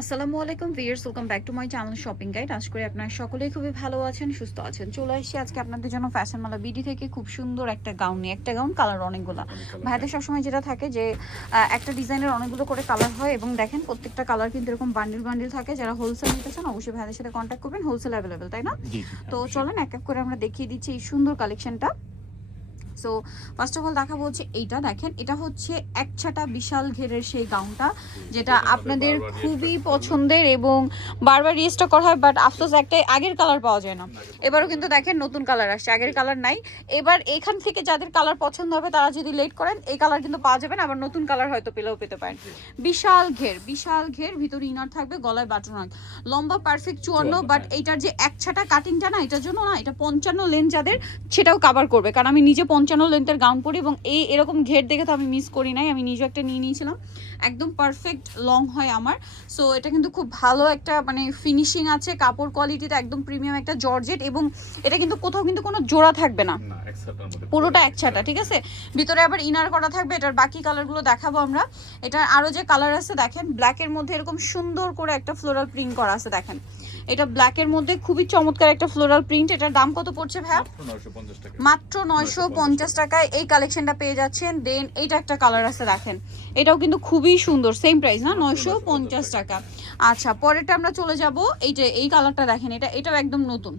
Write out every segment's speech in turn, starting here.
আসসালামু আলাইকুম viewers, welcome back to my channel shopping guide. আশা করি আপনারা সকলেই খুবই ভালো আছেন, সুস্থ আছেন। চলে আসছি আজকে আপনাদের জন্য ফ্যাশন মালা বিডি থেকে খুব সুন্দর একটা গাউন নিয়ে। একটা গাউন কালার অনেকগুলো, ভাইদের সবসময় যেটা থাকে যে একটা ডিজাইনের অনেকগুলো করে কালার হয় এবং দেখেন প্রত্যেকটা কালার কিন্তু এরকম বান্ডিল বান্ডিল থাকে। যারা হোলসেল নিতে চান অবশ্যই ভাইদের সাথে কন্ট্যাক্ট করবেন, হোলসেল অ্যাভেলেবেল, তাই না? তো চলেন এক এক করে আমরা দেখিয়ে দিচ্ছি এই সুন্দর কালেকশনটা। সো ফার্স্ট অফ অল দেখাবো হচ্ছে এইটা, দেখেন এটা হচ্ছে একছাটা বিশাল ঘেরের সেই গাউনটা, যেটা আপনাদের খুবই পছন্দের এবং বারবার রিস্টক করা হয়, বাট আফসোস একটাই আগের কালার পাওয়া যায় না। এবারও কিন্তু দেখেন নতুন কালার আসছে, আগের কালার নাই। এবার এখান থেকে যাদের কালার পছন্দ হবে তারা যদি লেট করেন এই কালার কিন্তু পাওয়া যাবে না, আবার নতুন কালার হয়তো পেলেও পেতে পারেন। বিশাল ঘের, ভিতরে ইনার থাকবে, গলায় বাটন হয়, লম্বা পারফেক্ট 54, বাট এইটার যে একছাটা কাটিংটা না, এটার জন্য না, এটা 55 লেন যাদের সেটাও কভার করবে, কারণ আমি নিজে 55 লেন্থের গাউন পরি এবং এরকম ঘের দেখে তো আমি মিস করি নাই, আমি নিজে একটা নিয়ে নিয়েছিলাম, একদম পারফেক্ট লং হয় আমার। সো এটা কিন্তু খুব ভালো একটা মানে ফিনিশিং আছে, কাপড় কোয়ালিটিতে একদম প্রিমিয়াম একটা জর্জেট, এবং এটা কিন্তু কোথাও কিন্তু কোনো জোড়া থাকবে না, পুরোটা একছাটা, ঠিক আছে? ভিতরে আবার ইনার করা থাকবে। এটার বাকি কালারগুলো দেখাবো আমরা। এটার আরো যে কালার আছে দেখেন, ব্ল্যাকের মধ্যে এরকম সুন্দর করে একটা ফ্লোরাল প্রিন্ট করা আছে, দেখেন এটা ব্ল্যাকের মধ্যে খুবই চমৎকার একটা ফ্লোরাল প্রিন্ট। এটার দাম কত পড়ছে ভাইয়া? মাত্র 950 টাকায় এই কালেকশনটা পেয়ে যাচ্ছেন। দেন এইটা একটা কালার আছে দেখেন, এটাও কিন্তু খুবই সুন্দর, সেম প্রাইস না, 950 টাকা। আচ্ছা, পরেরটা আমরা চলে যাব, এই কালারটা দেখেন, এটাও একদম নতুন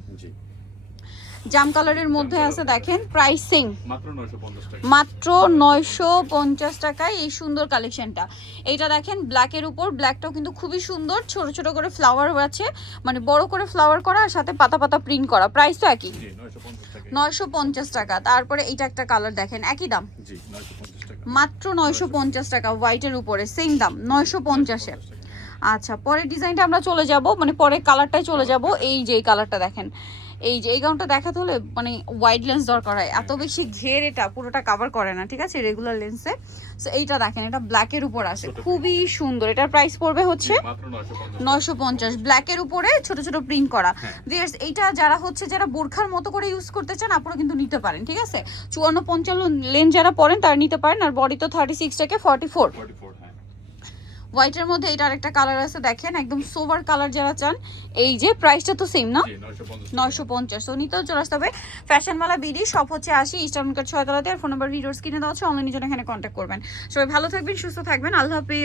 জাম কালারের মধ্যে আছে, দেখেন প্রাইস সেম, মাত্র 950 টাকায় এই সুন্দর কালেকশনটা। এইটা দেখেন ব্ল্যাকের উপর, ব্ল্যাকটাও কিন্তু খুবই সুন্দর, ছোট ছোট করে ফ্লাওয়ার আছে, মানে বড় করে ফ্লাওয়ার করা আর সাথে পাতা পাতা প্রিন্ট করা। প্রাইস তো একই, 950 টাকা। তারপরে এইটা একটা কালার দেখেন, একই দাম, মাত্র 950 টাকা, হোয়াইটের উপরে সেম দাম 950-এ। আচ্ছা, পরের ডিজাইনটা আমরা চলে যাব, মানে পরের কালারটাই চলে যাব। এই যে এই কালারটা দেখেন, এই গাউনটা দেখাতে হলে মানে ওয়াইড লেন্স দরকার হয়, এত বেশি ঘের এটা পুরোটা কভার করে না, ঠিক আছে, রেগুলার লেন্সে। সো এইটা দেখেন, এটা ব্ল্যাকের উপর আসে, খুবই সুন্দর। এটার প্রাইস পড়বে হচ্ছে 950, ব্ল্যাকের উপরে ছোট ছোট প্রিন্ট করা। ভিউয়ার্স, এইটা যারা বোরখার মতো করে ইউজ করতে চান আপনারা কিন্তু নিতে পারেন, ঠিক আছে? 54-55 লেন যারা পরেন তারা নিতে পারেন। আর বডি তো 36 থেকে 44। হোয়াইটের মধ্যে এটার একটা কালার আছে দেখেন, একদম সোভার কালার যারা চান। এই যে প্রাইসটা তো সেম না, 950। তো নিতেও চলে আসতে হবে। ফ্যাশন মালা বিডি সব হচ্ছে 80 ইস্টার্ন মার্কেট 6 তলাতে। আর ফোন নাম্বার ভিডিওর স্ক্রিনে দেওয়া আছে, অনলাইনে জন্য এখানে কন্ট্যাক্ট করবেন। সবাই ভালো থাকবেন, সুস্থ থাকবেন, আল্লাহ হাফেজ।